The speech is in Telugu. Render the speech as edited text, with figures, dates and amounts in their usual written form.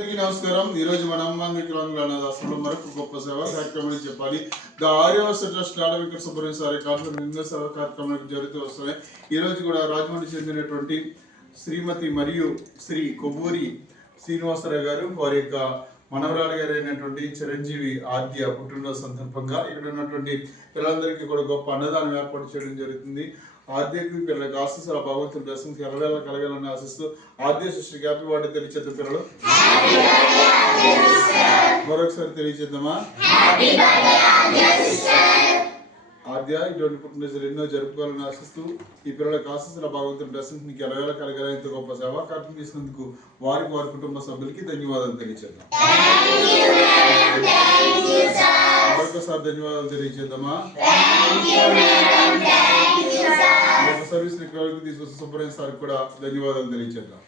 నమస్కారం. ఈ రోజు మన అమ్మాంధ్రలో మరొక గొప్ప సేవా కార్యక్రమం చెప్పాలి. The Aryavastha trust Venkata Subrahmanya sir ఎన్నో సేవా కార్యక్రమాలు జరుగుతూ వస్తున్నాయి. ఈ రోజు కూడా రాజమండ్రి చెందినటువంటి శ్రీమతి మరియు శ్రీ కొవ్వూరి శ్రీనివాసరావు గారు వారి యొక్క మనవరాలు గారు అయినటువంటి చిరంజీవి ఆద్య పుట్టినరోజు సందర్భంగా ఇక్కడ ఉన్నటువంటి పిల్లలందరికీ కూడా గొప్ప అన్నదానం ఏర్పాటు చేయడం జరుగుతుంది. ఆద్యకు పిల్లలకు ఆశిస్తూ ఆ భగవంతుని దర్శనం ఎల్లవేళ కలగాలని ఆశిస్తూ ఆద్య సృష్టికి హ్యాపీ బర్త్డే తెలియచేద్దాం. పిల్లలు మరొకసారి తెలియచేద్దామా? ఆద్య ఇటువంటి పుట్టినరోజులు ఎన్నో జరుపుకోవాలని ఆశిస్తూ ఈ పిల్లలకు ఆశిస్తున్న భగవంతుని దర్శనం నీకు ఎల్లవేళ కలగాలని ఇంత గొప్ప సేవా కార్యక్రమం చేసినందుకు వారికి వారి కుటుంబ సభ్యులకి ధన్యవాదాలు తెలియచేద్దాం. మరొకసారి ధన్యవాదాలు తెలియచేద్దామా? సర్వీస్ తీసుకొచ్చిన సుబ్రహ్మణ్య సార్ కూడా ధన్యవాదాలు తెలియచేద్దాం.